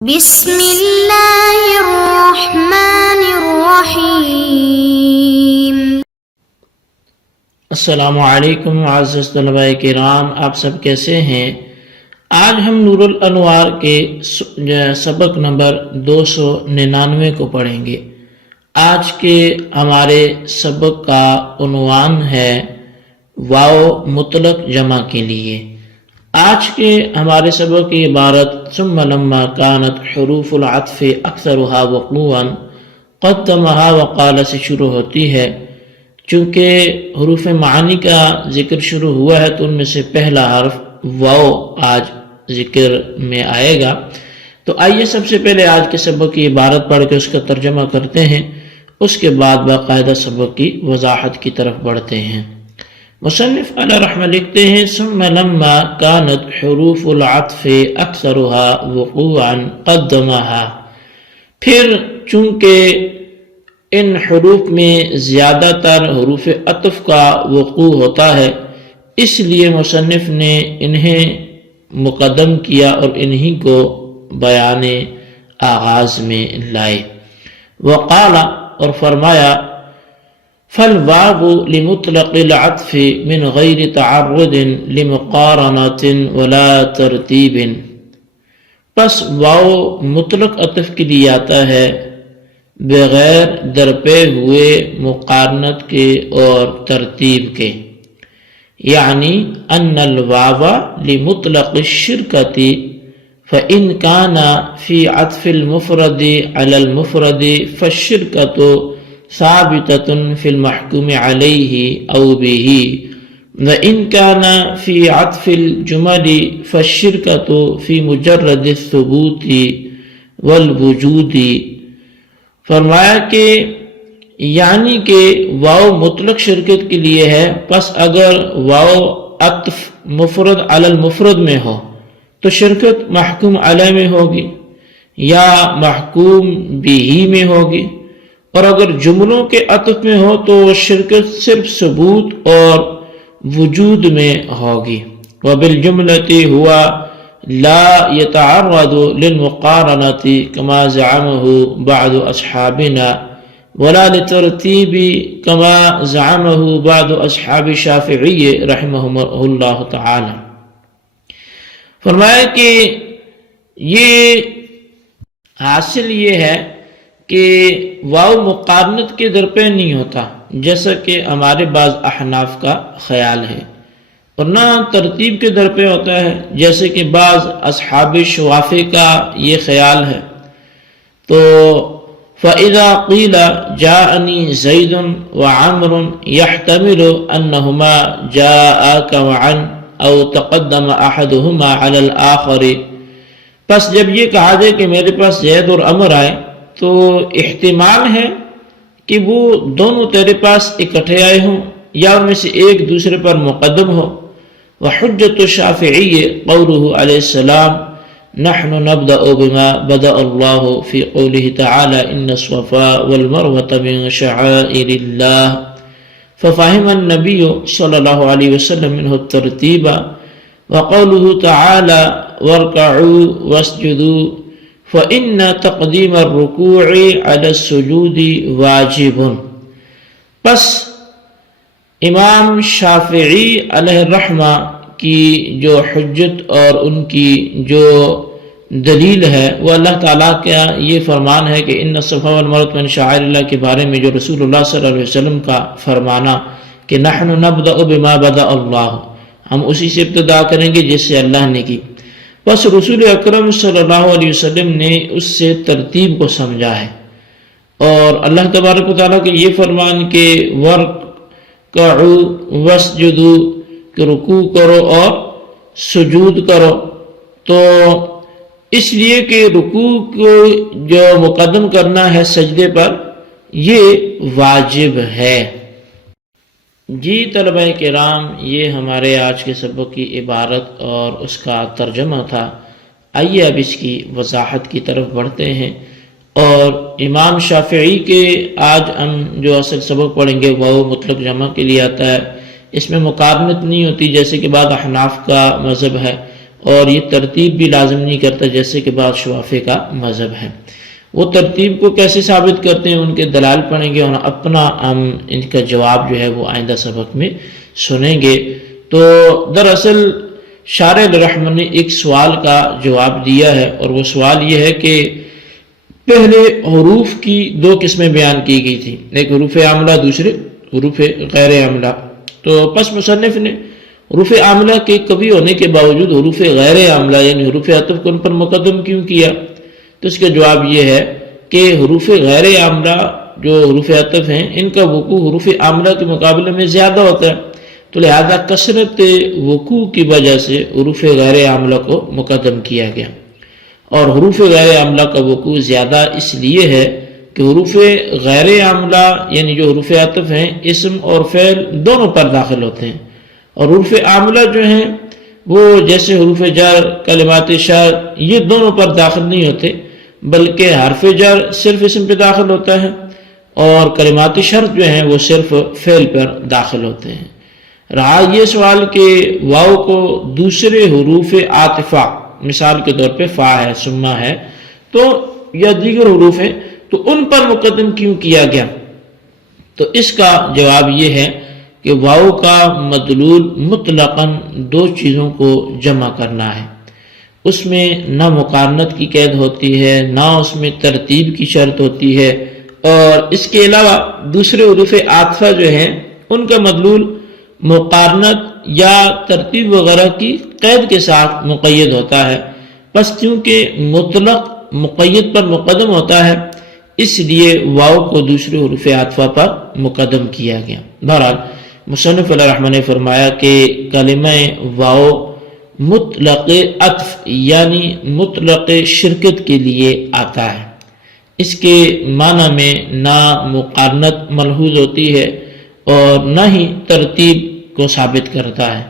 بسم اللہ الرحمن الرحیم۔ السلام علیکم معزز طلباء کرام، آپ سب کیسے ہیں؟ آج ہم نور الانوار کے سبق نمبر 299 کو پڑھیں گے۔ آج کے ہمارے سبق کا عنوان ہے واو مطلق جمع کے لیے۔ آج کے ہمارے سبق کی عبارت ثم لما كانت حروف العطف اکثرها وقوعا قدمها وقال سے شروع ہوتی ہے۔ چونکہ حروف معانی کا ذکر شروع ہوا ہے تو ان میں سے پہلا حرف واو آج ذکر میں آئے گا۔ تو آئیے سب سے پہلے آج کے سبق کی عبارت پڑھ کے اس کا ترجمہ کرتے ہیں، اس کے بعد باقاعدہ سبق کی وضاحت کی طرف بڑھتے ہیں۔ مصنف علیہ رحمہ لکھتے ہیں ثم لما كانت حروف العطف اکثرها وقوعا قدمها، پھر چونکہ ان حروف میں زیادہ تر حروف عطف کا وقوع ہوتا ہے، اس لیے مصنف نے انہیں مقدم کیا اور انہی کو بیان آغاز میں لائے۔ وقال، اور فرمایا، فالواو لمطلق العطف من غیر تعرض لمقارنة ولا ترتیب، پس واو مطلق عطف کے لیے آتا ہے بغیر درپے ہوئے مقارنت کے اور ترتیب کے، یعنی ان الواو لمطلق الشرکة فإن كان في عطف المفرد على المفرد فالشركة ثابتة في المحكوم عليه أو به، وإن كان في عطف الجمل فالشركة في مجرد الثبوت والوجود۔ فرمایا کہ یعنی کہ واو مطلق شرکت کے لیے ہے، پس اگر واو عطف مفرد علی المفرد میں ہو تو شرکت محکوم علیہ میں ہوگی یا محکوم بھی میں ہوگی، اور اگر جملوں کے عطف میں ہو تو شرکت صرف ثبوت اور وجود میں ہوگی۔ وبالجملة هو لا يتعرض للمقارنة كما زعمه بعض أصحابنا ولا للترتيب كما زعمه بعض أصحاب الشافعي رحمهم اللہ تعالی۔ فرمایا کہ یہ حاصل یہ ہے کہ واو مقارنت کے درپے نہیں ہوتا جیسا کہ ہمارے بعض احناف کا خیال ہے، اور نہ ترتیب کے درپے ہوتا ہے جیسے کہ بعض اصحاب شوافی کا یہ خیال ہے۔ تو فَإِذَا قِيلَ جَاءَنِي زَيْدٌ وَعَمْرٌ يَحْتَمِلُ أَنَّهُمَا جَاءَاكَ وَعَنْ أَوْ تَقَدَّمَ أَحَدُهُمَا عَلَى الْآخَرِ، پس جب یہ کہا جائے کہ میرے پاس زید اور عمر آئے تو احتمال ہے کہ وہ دونوں تیرے پاس اکٹھے آئے ہوں یا ان میں سے ایک دوسرے پر مقدم ہو۔ وحجت الشافعی قوله علیہ السلام نحن نبدأ بما بدأ اللہ فی قوله تعالی ان الصفا والمروة من شعائر اللہ، ففهم النبی صلی اللہ علیہ وسلم منه الترتیب، وقوله تعالی وارکعوا واسجدوا فإن تقدیم الرکوع علی السجود واجب۔ پس امام شافعی علیہ الرحمہ کی جو حجت اور ان کی جو دلیل ہے وہ اللہ تعالیٰ کا یہ فرمان ہے کہ ان الصفا والمروۃ من شعائر اللہ کے بارے میں جو رسول اللہ صلی اللہ علیہ وسلم کا فرمانا کہ نحن نبدأ بما بدأ اللہ، ہم اسی سے ابتدا کریں گے جس سے اللہ نے کی۔ بس رسول اکرم صلی اللہ علیہ وسلم نے اس سے ترتیب کو سمجھا ہے، اور اللہ تبارک و تعالیٰ کے یہ فرمان کہ وَارْكَعُوا وَاسْجُدُوا، کہ رکوع کرو اور سجود کرو، تو اس لیے کہ رکوع کو جو مقدم کرنا ہے سجدے پر یہ واجب ہے۔ جی طلبہ کرام، یہ ہمارے آج کے سبق کی عبارت اور اس کا ترجمہ تھا۔ آئیے اب اس کی وضاحت کی طرف بڑھتے ہیں، اور امام شافعی کے آج ہم جو اصل سبق پڑھیں گے وہ مطلق جمع کے لیے آتا ہے، اس میں مقارنت نہیں ہوتی جیسے کہ بعض احناف کا مذہب ہے، اور یہ ترتیب بھی لازم نہیں کرتا جیسے کہ بعض شوافے کا مذہب ہے۔ وہ ترتیب کو کیسے ثابت کرتے ہیں ان کے دلائل پڑھیں گے اور اپنا ہم ان کا جواب جو ہے وہ آئندہ سبق میں سنیں گے۔ تو دراصل شارح الرحمن نے ایک سوال کا جواب دیا ہے، اور وہ سوال یہ ہے کہ پہلے حروف کی دو قسمیں بیان کی گئی تھی، ایک حروف عاملہ، دوسرے حروف غیر عاملہ۔ تو پس مصنف نے حروف عاملہ کے کبھی ہونے کے باوجود حروف غیر عاملہ یعنی حروف عطف کو ان پر مقدم کیوں کیا؟ تو اس کا جواب یہ ہے کہ حروف غیر عاملہ جو حروف عطف ہیں ان کا وقوع حروف عاملہ کے مقابلے میں زیادہ ہوتا ہے، تو لہذا کثرت وقوع کی وجہ سے حروف غیر عاملہ کو مقدم کیا گیا۔ اور حروف غیر عاملہ کا وقوع زیادہ اس لیے ہے کہ حروف غیر عاملہ یعنی جو حروف عطف ہیں اسم اور فعل دونوں پر داخل ہوتے ہیں، اور حروف عاملہ جو ہیں وہ جیسے حروف جر، کلمات شر، یہ دونوں پر داخل نہیں ہوتے، بلکہ حرف جر صرف اسم پہ داخل ہوتا ہے اور کلمات شرط جو ہیں وہ صرف فعل پر داخل ہوتے ہیں۔ رہا یہ سوال کہ واو کو دوسرے حروف عاطفہ مثال کے طور پہ فا ہے، سما ہے، تو یا دیگر حروف ہیں تو ان پر مقدم کیوں کیا گیا؟ تو اس کا جواب یہ ہے کہ واو کا مدلول مطلقاً دو چیزوں کو جمع کرنا ہے، اس میں نہ مقارنت کی قید ہوتی ہے نہ اس میں ترتیب کی شرط ہوتی ہے، اور اس کے علاوہ دوسرے حروف عاطفہ جو ہیں ان کا مدلول مقارنت یا ترتیب وغیرہ کی قید کے ساتھ مقید ہوتا ہے، بس کیونکہ مطلق مقید پر مقدم ہوتا ہے اس لیے واو کو دوسرے حروف عاطفہ پر مقدم کیا گیا۔ بہرحال مصنف علیہ الرحمن نے فرمایا کہ کلمہ واو مطلق عطف یعنی مطلق شرکت کے لیے آتا ہے، اس کے معنی میں نہ مقارنت ملحوظ ہوتی ہے اور نہ ہی ترتیب کو ثابت کرتا ہے۔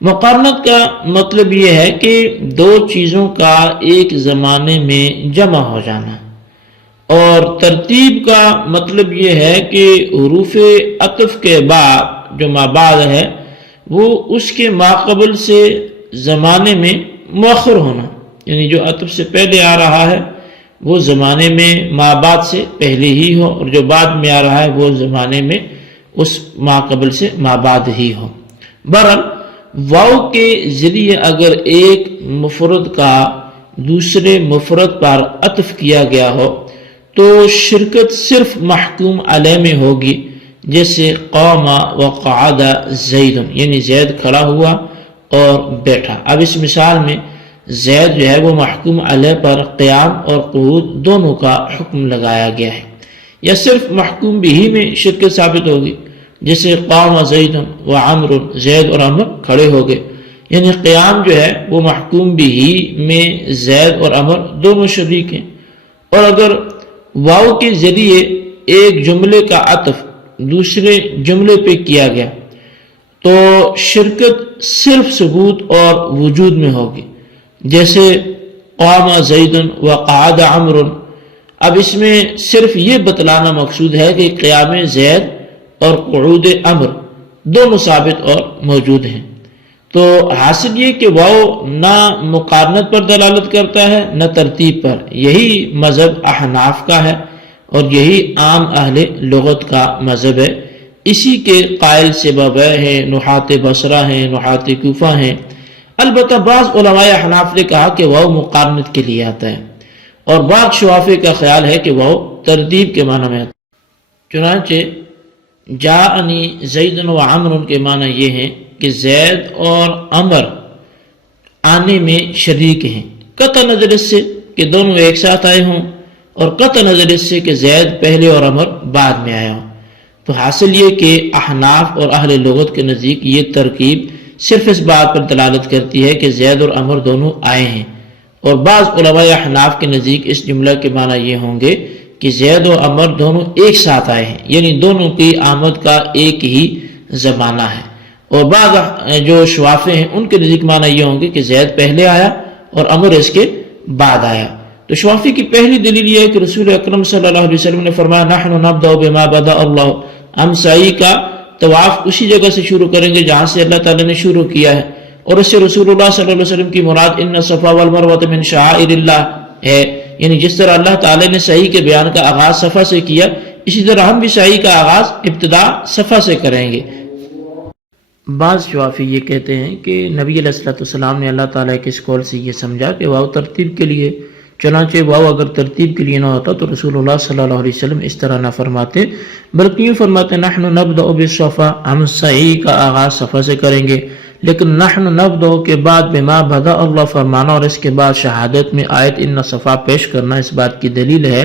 مقارنت کا مطلب یہ ہے کہ دو چیزوں کا ایک زمانے میں جمع ہو جانا، اور ترتیب کا مطلب یہ ہے کہ حروف عطف کے بعد جو ما بعد ہے وہ اس کے ماقبل سے زمانے میں مؤخر ہونا، یعنی جو عطف سے پہلے آ رہا ہے وہ زمانے میں ما بعد سے پہلے ہی ہو، اور جو بعد میں آ رہا ہے وہ زمانے میں اس ماقبل سے ما بعد ہی ہو۔ بہرحال واو کے ذریعے اگر ایک مفرد کا دوسرے مفرد پر عطف کیا گیا ہو تو شرکت صرف محکوم علیہ میں ہوگی، جیسے قام وقعد زید، یعنی زید کھڑا ہوا اور بیٹھا۔ اب اس مثال میں زید جو ہے وہ محکوم علیہ پر قیام اور قعود دونوں کا حکم لگایا گیا ہے، یا صرف محکوم بھی میں شرکت ثابت ہوگی، جیسے قام زید و عمر، زید اور عمر کھڑے ہو گئے، یعنی قیام جو ہے وہ محکوم بھی میں زید اور عمر دونوں شریک ہیں۔ اور اگر واو کے ذریعے ایک جملے کا عطف دوسرے جملے پہ کیا گیا تو شرکت صرف ثبوت اور وجود میں ہوگی، جیسے قام زید وقعد عمر۔ اب اس میں صرف یہ بتلانا مقصود ہے کہ قیام زید اور قعود عمر دونوں ثابت اور موجود ہیں۔ تو حاصل یہ کہ واو نہ مقارنت پر دلالت کرتا ہے نہ ترتیب پر، یہی مذہب احناف کا ہے اور یہی عام اہل لغت کا مذہب ہے۔ اسی کے قائل سیبویہ ہیں، نحات بصرہ ہیں، نحات کوفہ ہیں۔ البتہ بعض علماء احناف نے کہا کہ واو مقارنت کے لیے آتا ہے، اور بعض شوافے کا خیال ہے کہ واو ترتیب کے معنی میں آتا ہے۔ چنانچہ جاءنی زید و عمر کے معنی یہ ہیں کہ زید اور عمر آنے میں شریک ہیں، قطع نظر اس سے کہ دونوں ایک ساتھ آئے ہوں، اور قطع نظر اس سے کہ زید پہلے اور عمر بعد میں آیا ہوں۔ تو حاصل یہ کہ احناف اور اہل لغت کے نزدیک یہ ترکیب صرف اس بات پر دلالت کرتی ہے کہ زید اور عمر دونوں آئے ہیں، اور بعض علماء احناف کے نزدیک اس جملہ کے معنی یہ ہوں گے کہ زید و عمر دونوں ایک ساتھ آئے ہیں، یعنی دونوں کی آمد کا ایک ہی زمانہ ہے۔ اور بعض جو شوافے ہیں ان کے نزدیک معنی یہ ہوں گے کہ زید پہلے آیا اور عمر اس کے بعد آیا۔ تو شوافی کی پہلی دلیل یہ ہے کہ رسول اکرم صلی اللہ علیہ وسلم نے فرمایا نحن نبدأ بما بدأ اللہ، ہم سعی کا طواف اسی جگہ سے شروع کریں گے جہاں سے اللہ تعالیٰ نے شروع کیا ہے، اور اس سے رسول اللہ صلی اللہ علیہ وسلم کی مراد ان الصفا والمروہ من شعائر اللہ ہے، یعنی جس طرح اللہ تعالی نے سعی کے بیان کا آغاز صفا سے کیا، اسی طرح ہم بھی سعی کا آغاز ابتدا صفا سے کریں گے۔ بعض شوافی یہ کہتے ہیں کہ نبی علیہ السلام نے اللہ تعالیٰ کے اس قول سے یہ سمجھا کہ واو ترتیب کے لیے، چنانچہ واو اگر ترتیب کے لیے نہ ہوتا تو رسول اللہ صلی اللہ علیہ وسلم اس طرح نہ فرماتے، بلکہ یوں فرماتے نحن نبدأ بالصفا، ہم سعی کا آغاز صفا سے کریں گے، لیکن نحن نبدأ کے بعد بما بدا اللہ فرمانا اور اس کے بعد شہادت میں آیت ان صفا پیش کرنا اس بات کی دلیل ہے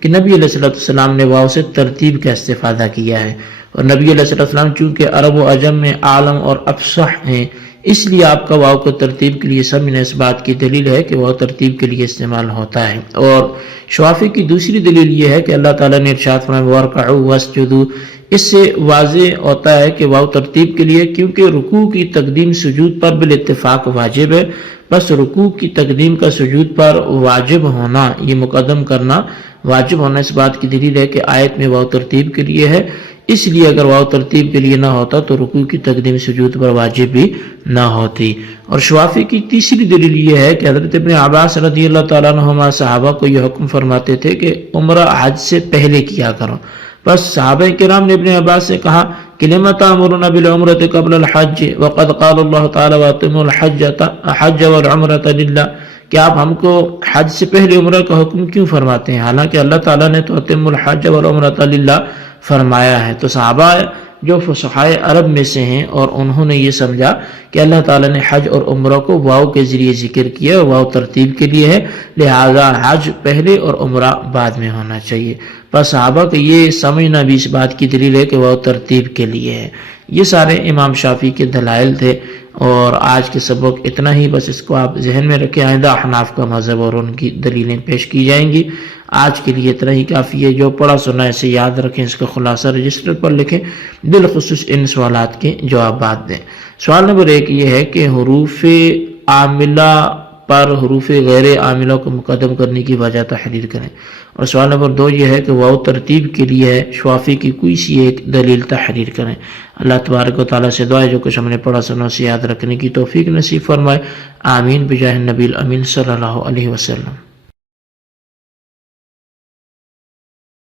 کہ نبی علیہ السلام نے واو سے ترتیب کا استفادہ کیا ہے، اور نبی علیہ السلام چونکہ عرب و عجم میں عالم اور افصح ہیں، اس لیے آپ کا واو کو ترتیب کے لیے سمجھنا اس بات کی دلیل ہے کہ واو ترتیب کے لیے استعمال ہوتا ہے۔ اور شوافی کی دوسری دلیل یہ ہے کہ اللہ تعالیٰ نے ارشاد فرمایا وَارْكَعُوا وَاسْجُدُوا، اس سے واضح ہوتا ہے کہ واو ترتیب کے لیے، کیونکہ رکوع کی تقدیم سجود پر بالاتفاق واجب ہے، بس رکوع کی تقدیم کا سجود پر واجب ہونا، یہ مقدم کرنا واجب ہونا اس بات کی دلیل ہے کہ آیت میں واو ترتیب کے لیے ہے، اس لیے اگر واو ترتیب کے لیے نہ ہوتا تو رکوع کی تقدیم سجود پر واجب بھی نہ ہوتی۔ اور شوافی کی تیسری دلیل یہ ہے کہ حضرت ابن عباس رضی اللہ تعالیٰ عنہما صحابہ کو یہ حکم فرماتے تھے کہ عمرہ حج سے پہلے کیا کرو، بس صحابہ کرام نے ابن عباس سے کہا کہ لِمَ تَأْمُرُونَ بِالْعُمْرَةِ قَبْلَ الْحَجِّ وَقَدْ قَالَ اللَّهُ تَعَالَى وَأَتِمُّوا الْحَجَّ وَالْعُمْرَةَ لِلَّهِ، کہ آپ ہم کو حج سے پہلے عمرہ کا حکم کیوں فرماتے ہیں، حالانکہ اللہ تعالیٰ نے تو أَتِمُّوا الْحَجَّ وَالْعُمْرَةَ لِلَّهِ فرمایا ہے۔ تو صحابہ جو فصحائے عرب میں سے ہیں اور انہوں نے یہ سمجھا کہ اللہ تعالیٰ نے حج اور عمرہ کو واو کے ذریعے ذکر کیا اور واو ترتیب کے لیے ہے، لہذا حج پہلے اور عمرہ بعد میں ہونا چاہیے۔ بس صحابہ کو یہ سمجھنا بھی اس بات کی دلیل ہے کہ واو ترتیب کے لیے ہے۔ یہ سارے امام شافعی کے دلائل تھے، اور آج کے سبق اتنا ہی، بس اس کو آپ ذہن میں رکھیں، آئندہ احناف کا مذہب اور ان کی دلیلیں پیش کی جائیں گی۔ آج کے لیے اتنا ہی کافی ہے، جو پڑھا سنا اسے یاد رکھیں، اس کا خلاصہ رجسٹر پر لکھیں، بالخصوص ان سوالات کے جوابات دیں۔ سوال نمبر 1 یہ ہے کہ حروف عاملہ پر حروف غیر عاملہ کو مقدم کرنے کی وجہ تحریر کریں، اور سوال نمبر 2 یہ ہے کہ واو ترتیب کے لیے ہے، شوافی کی کوئی سی ایک دلیل تحریر کریں۔ اللہ تبارک و تعالیٰ سے دعا ہے جو کچھ ہم نے پڑھا سنا اسے یاد رکھنے کی توفیق نصیب فرمائے، آمین بجاہ النبی الامین صلی اللہ علیہ وسلم۔